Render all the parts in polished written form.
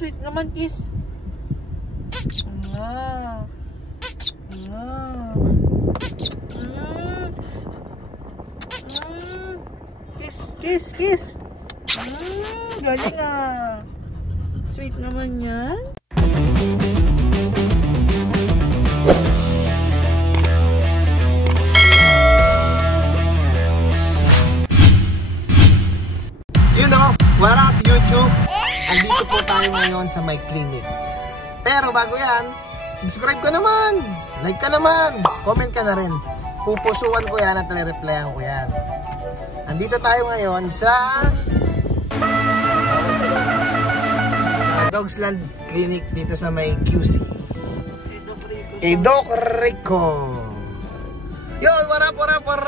Sweet naman, kiss. Ah. Ah. Kiss, kiss, kiss. Galing ah. Sweet naman yan. You know, what up YouTube? Andito po tayo ngayon sa my clinic. Pero bago yan, subscribe ka naman, like ka naman, comment ka na rin. Pupusuan ko yan at nare-replyan ko yan. Andito tayo ngayon sa Dogsland Clinic dito sa may QC. Kay Doc Rico. Yo, what up naman?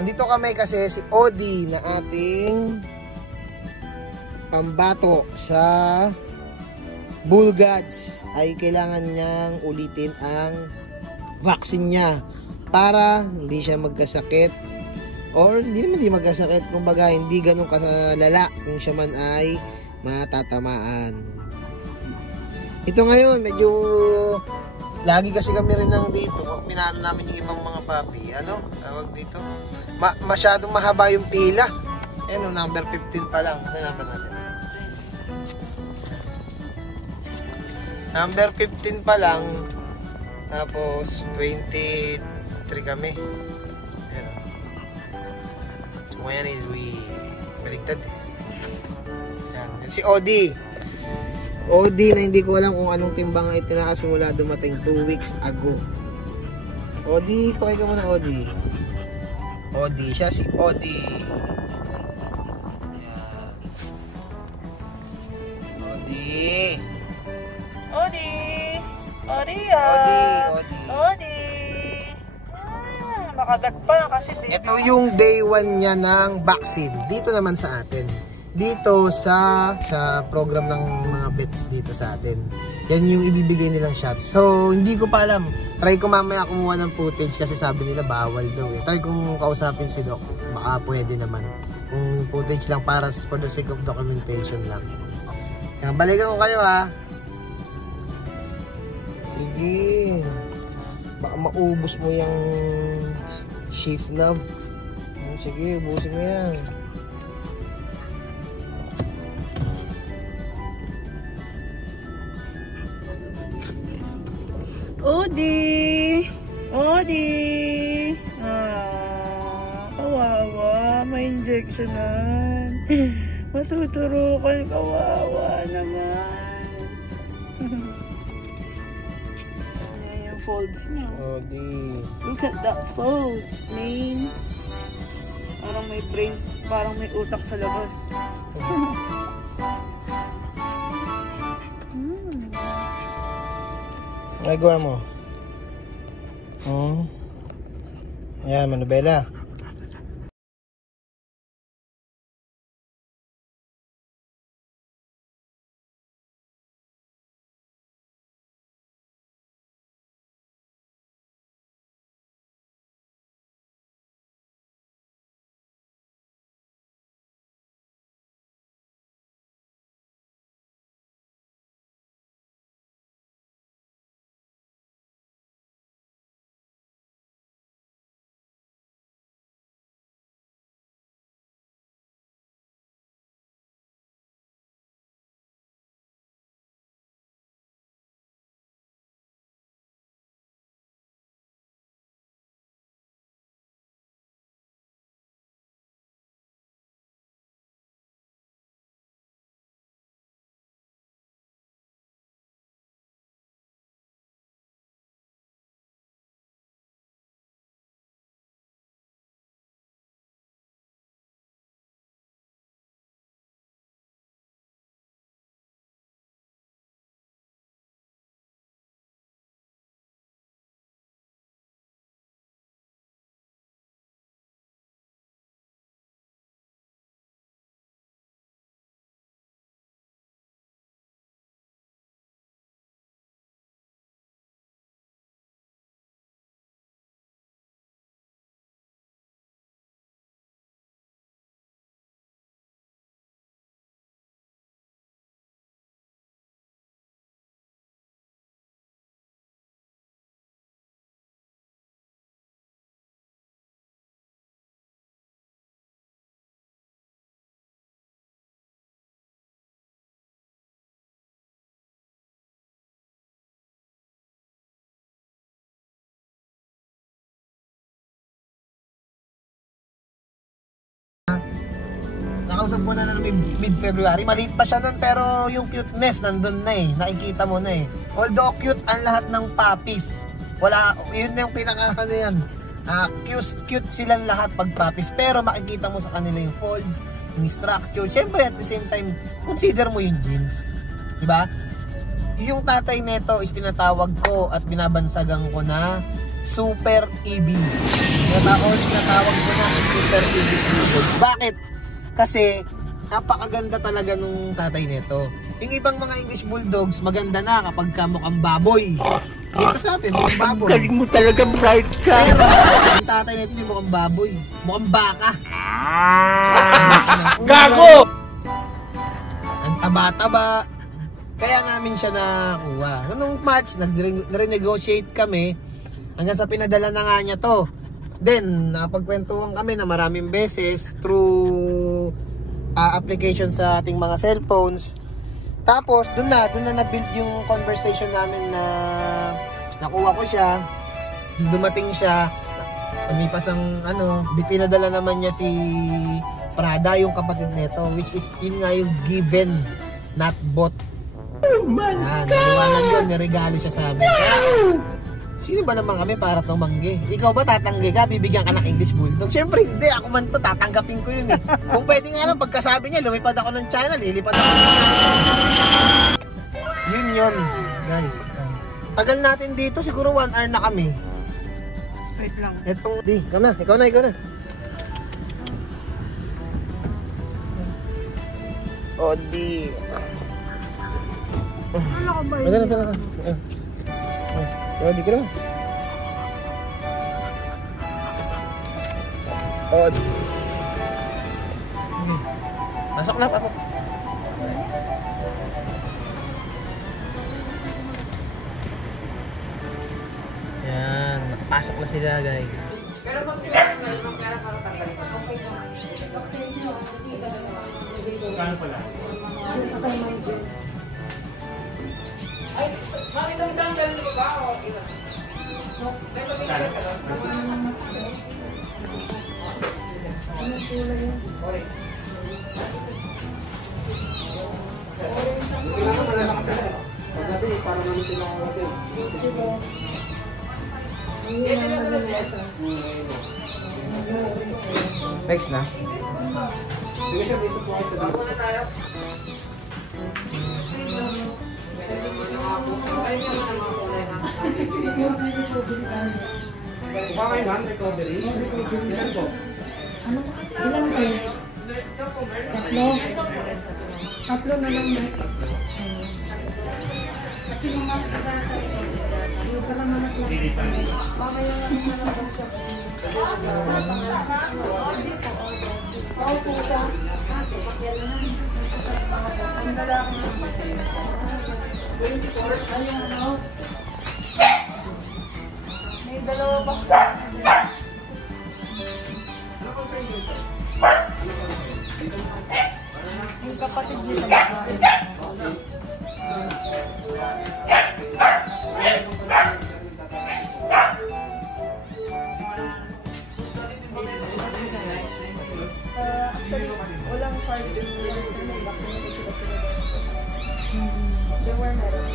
Andito kami kasi si Odi na ating pambato sa Bullguts ay kailangan niyang ulitin ang vaccine niya para hindi siya magkasakit or hindi naman magkasakit, kumbaga hindi ganun kasalala kung siya man ay matatamaan. Ito ngayon medyo lagi kasi kami rin nang dito, pinano namin yung ibang mga papi, ano, tawag dito, masyadong mahaba yung pila. Ayan, number 15 pa lang. Kasi number natin, number 15 pa lang, tapos 23 kami. Ayan. So ngayon is baligtad. Ayan. Si Odi na hindi ko alam kung anong timbang ay tinakasimula dumating 2 weeks ago. Odi, kaway ka muna Odi. Odi, siya si Odi. Odi. Odi. Odi. Odi. Makagat pa kasi dito. Ito yung day 1 niya ng vaccine. Dito naman sa atin. Dito sa program ng mga vets dito sa atin. Yan yung ibibigay nilang shots. So, hindi ko pa alam. Try ko mamaya kumuha ng footage kasi sabi nila bawal daw eh. Try kong kausapin si Doc. Baka pwede naman. Kung footage lang para for the sake of documentation lang. Yan, balikan ko kayo ha. Sige. Baka maubos mo yung shift love. Sige, ubusin mo yan. Odi! Odi! Kawawa. May injectionan. Matuturukan. Kawawa naman. Ayan yung folds niya. Odi. Look at that folds, man. Parang may brain, parang may utak sa labas. Nagawa mo? Ayan, manubela. nakausap ko na mid-February. Maliit pa siya nun, pero yung cuteness nandun na eh. Nakikita mo na eh. Although cute ang lahat ng puppies. Wala, yun na yung pinaka ano yan. Cute silang lahat pag puppies. Pero makikita mo sa kanila yung folds, yung structure. Siyempre at the same time, consider mo yung genes. Diba? Yung tatay neto is tinatawag ko at binabansagan ko na Super EB. Tinatawag ko na Super EB. Bakit? Kasi napakaganda talaga nung tatay neto. Yung ibang mga English Bulldogs maganda na kapag ka mukhang baboy. Dito sa atin mukhang baboy. Galing mo talaga, bright ka. Pero yung tatay neto hindi mukhang baboy. Mukhang baka. Gago! Ang taba-taba. Kaya namin siya nakuha. Noong March, nag-renegotiate kami hanggang sa pinadala na nga niya to. Then, nakapagkwentuhan kami na maraming beses through application sa ating mga cellphones. Tapos, doon na na-build yung conversation namin na nakuha ko siya. Dumating siya. Umipas ang pinadala naman niya si Prada, yung kapatid nito, which is yun nga yung given, not bought. Oh my God! Naliwanag yun, niregalo siya sa amin. Kaya, sino ba naman kami para tumanggi? Ikaw ba tatanggi ka? Bibigyan ka ng English Bulldog? Siyempre hindi, ako man to, tatanggapin ko yun eh. Kung pwede nga lang, pagkasabi niya, lumipad ako ng channel, lilipad ako ng channel. Yun, guys. Tagal natin dito, siguro 1 hour na kami. Wait lang. Ikaw na. O, di. Wala ka ba Tara. Di ka naman. O, di. Pasok na. Yan, nakapasok na sila guys. Kano pala? Ay, makitang tanggal mo ba? Okay na. Next na. Kumakailan, recovery? Ilan po? Ilan kayo? Tatlo na lang na. Kasi mga yung parang mga mamaya na lang siya. Oo, pusa. Ang lalaki. 24. Ayun, ano? May dalawa ba? Yung kapatid niya na babae. Actually, walang card din yung they were meron.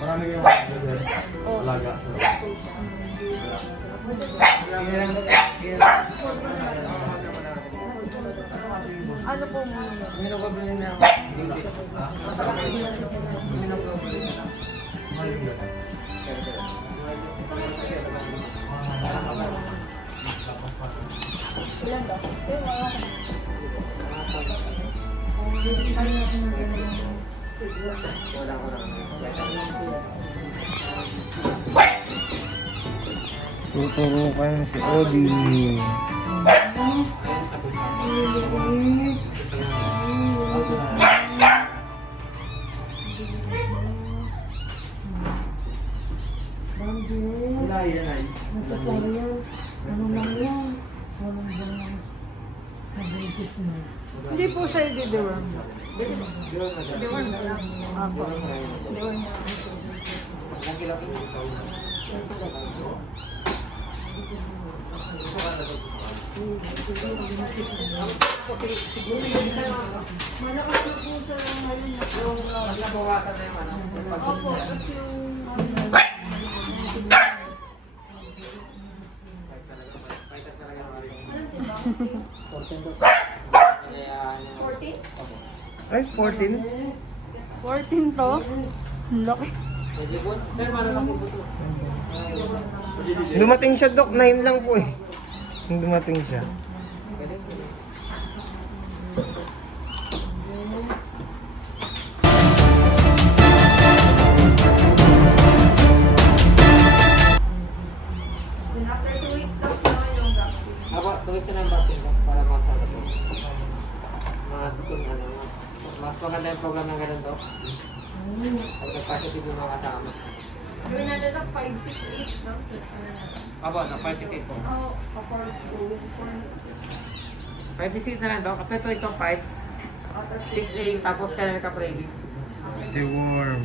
Marami yung alaga. Ano po muna? Ilan ba? Tuturukan si Odi. Wala yan ay. Nasasayang. Ano lang yan? Walang ganang. Nabigis na. Hindi po siya i-deworm. Deworm na lang. Apo. Deworm na lang. Laki-laki na. Malakas na po siya ngayon. Yung nabawasan na yung ano. Opo, kasi yung... Ay, 14? 14 to? Ang laki. Sir, malalaki po ito. Dumating siya, Dok. 9 lang po eh. Nung dumating siya. Then after 2 weeks daw po yung vaccine. Aba, tuwid ka ng vaccine ko para masala po. Mas maganda yung program ng ganun to. Pag nag-positive yung mga kasama. Gawin natin na 5, 6, 8 daw. So, Aba, no, 568 po. oh, for 2 weeks. 568 na lang daw. After ito itong 5, 6A, tapos kailan ka previous. Deworm.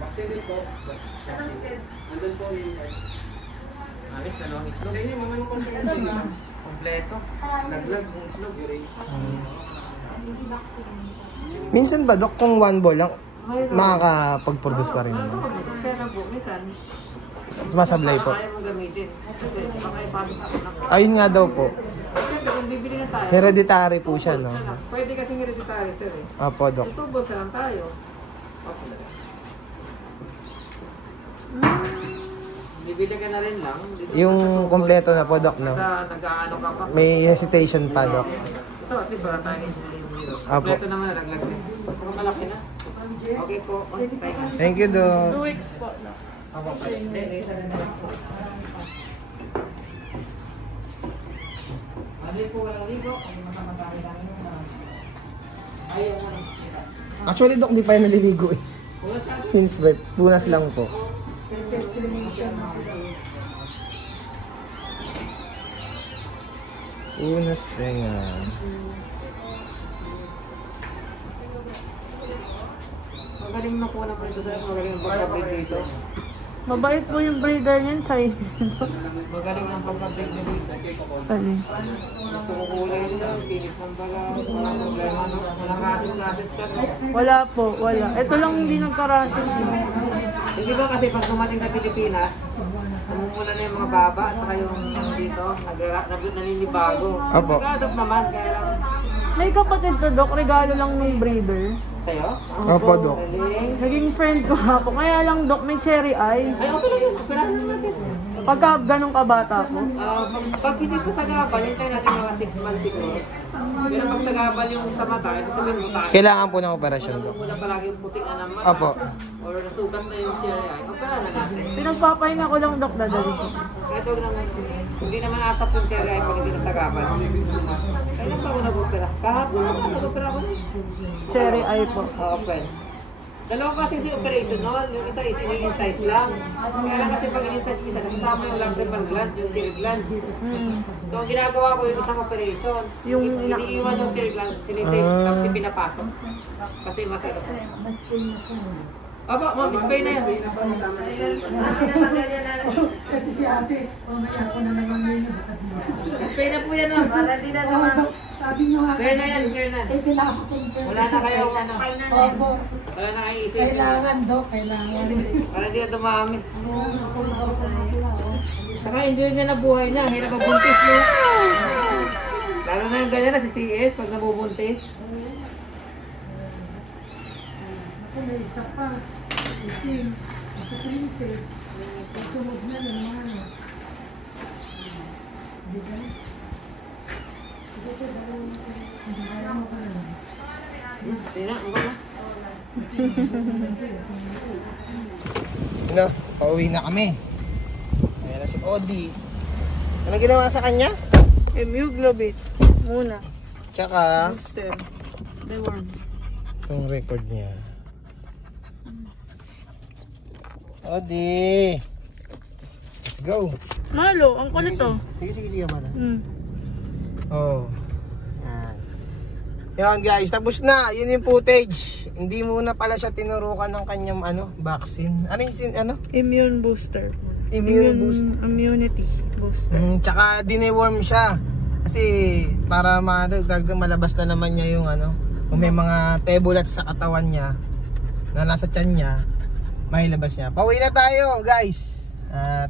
Vaccine din po. Anong skin? Andun po yung alis na lang itlog. Ayun yung mga yung kompleto. Laglag yung itlog. Hindi vaccine. Minsan ba, Dok, kung 1 ball lang, makakapag-produce pa rin naman? Kaya na po, minsan. Masablay po. Kaya mo gamitin. Kasi baka ipasok ako na. Ayun nga daw po. Siyempre, kung bibili na tayo. Hereditary po siya, no? Pwede kasing hereditary, sir eh. Opo, Dok. Tutubos na lang tayo. Bibili ka na rin lang. Dito Yung kompleto na po, Dok, no? sa nag-aano ka pa. May hesitation pa, Dok. Ito, at least wala tayong zero. Apo. Kompleto naman na laglag din. Kung malaki na. Okay po. Okay, tayo. Thank you, Dok. 2 weeks po na. Ako pa. Hindi, isa rin na. Ano po walang ligo? Ay, makamatay namin yung ayaw mo. Actually, Dok, di pa yan naliligo eh. Since birth, punas lang po. Punas tenga. Magaling na po na po ito dahil magaling ang pagka-breed dito. Mabait po yung breeder niyan, Chinese. Magaling ang pagka-breed na dito. Ano? Gusto ko kulay nila, pinis ng baga, walang problema, no? Walang asis ka, no? Wala po, wala. Ito lang hindi nagkarasin. Hindi ba kasi pag dumating sa Pilipinas, namumula na yung mga baba, saka yung dito, naninibago. Opo. Nag-adopt naman, kaya lang. May kapatid ko, Dok, regalo lang ng breeder. Sa'yo? Opo, Dok. Galing. Naging friend ko ako. Kaya lang, Dok, may cherry eye. Ay, okay lang yun. Operahan naman natin. Pagka ganun kabata po. Pag hindi pa sa gabal, hintayin natin mga 6 months siguro. Pero pag sa gabal yung sa mata, ito sabihin mo tayo. Kailangan po ng operasyon, Dok. Mula palagi yung putik na ng mata. Opo. Or nasugat na yung cherry eye. Operahan na natin. Pinagpapahinga ko lang, Dok, dadali ko. Kaya ito naman, hindi naman asap yung cherry eye pag hindi na sa gabal. Kailan pa ako nag-opera? Kahapon ako nag-opera ko. Cherry eye po. Open. Dalawang kasi si operation noon, yung isa is in-incise lang. Kaya lang kasi pag in-incise isa, kasama yung lacrimal gland, yung tear gland. So ang ginagawa ko yung isang operation, Yung iniiwan yung tear gland, sinisave, tapos pinapasok. Kasi masarap. Aba, ma'am, spray na yan. Kasi si ate, mamaya ako na naman yun. Spray na po yan, ma'am. Sabi nyo nga, Clear na yan, clear na. eh pinapakong Wala na kayo, ano. Opo, Wala na kayo isip. kailangan do, kailangan. Para hindi na dumami. Saka enjoy niya na buhay niya, hirap magbuntis mo. Lalo na yung ganyan na si CS pag nabubuntis. Ako may isa pa. Itim. Sa princess. Susunod na naman. Di ba? Hindi na, ang na. Ano, pauwi na kami. Ayan na si Odi. Ano ginawa sa kanya? Immunoglobate. Muna. Tsaka, Booster. Deworm. itong record niya. Odi. Let's go. Malo, ang kulit to. Sige, mana. Oh. Yan guys, tapos na. Yun yung footage. Hindi muna pala siya tinurukan ng kanyang vaccine. Ano yung Immune booster. Immunity booster. Tsaka dine-worm siya. Kasi para malabas na naman niya yung kung may mga tebulats sa katawan niya na nasa tiyan niya, mahilabas niya. Pauwi na tayo guys.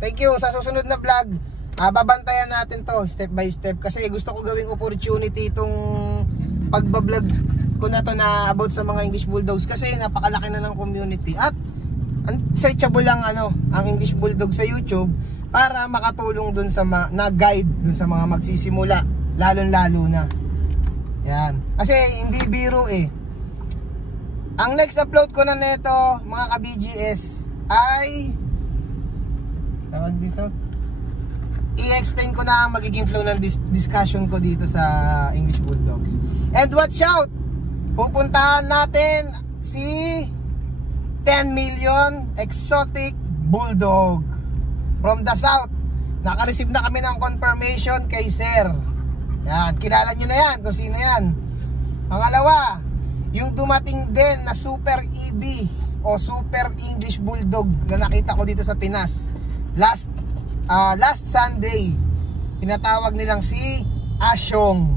Thank you. Sa susunod na vlog, babantayan natin to step by step. Kasi gusto ko gawing opportunity itong pagbablog ko na to na about sa mga English Bulldogs. Kasi napakalaki na ng community. At searchable lang ang English Bulldog sa YouTube para makatulong dun sa na-guide dun sa mga magsisimula. Lalo na. Yan. Kasi hindi biro eh. Ang next upload ko na nito, mga ka-BGS, ay tawag dito, i-explain ko na ang magiging flow ng discussion ko dito sa English Bulldogs. And watch out! Pupuntahan natin si 10 million exotic bulldog from the south. Naka-receive na kami ng confirmation kay Sir. Yan, kilala nyo na yan kung sino yan. Pangalawa, yung dumating din na Super EB o Super English Bulldog na nakita ko dito sa Pinas last Sunday. Tinatawag nilang si Asyong.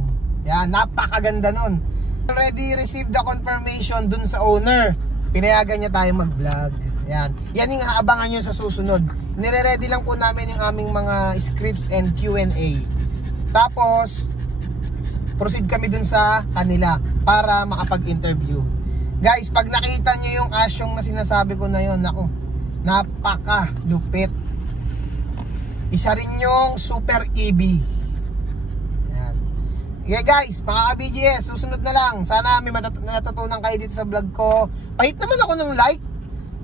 Yan, napakaganda nun. Already received the confirmation dun sa owner. Pinayagan niya tayo mag-vlog. Yan yung aabangan nyo sa susunod. Nire-ready lang po namin yung aming mga scripts and Q&A. Tapos proceed kami dun sa kanila para makapag-interview. Guys, pag nakita nyo yung Asyong na sinasabi ko na yun, nako, napaka-lupit. Isa rin yung Super EB. Yan. Yeah guys, mga ka-BGS, susunod na lang. Sana may natutunan kayo dito sa vlog ko. Pahit naman ako ng like,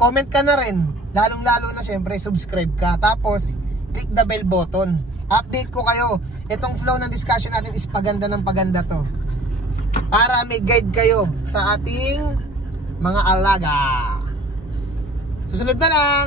comment ka na rin. Lalong-lalo na syempre, subscribe ka. Tapos, click the bell button. Update ko kayo. Itong flow ng discussion natin is paganda ng paganda to. Para may guide kayo sa ating mga alaga. Susunod na lang.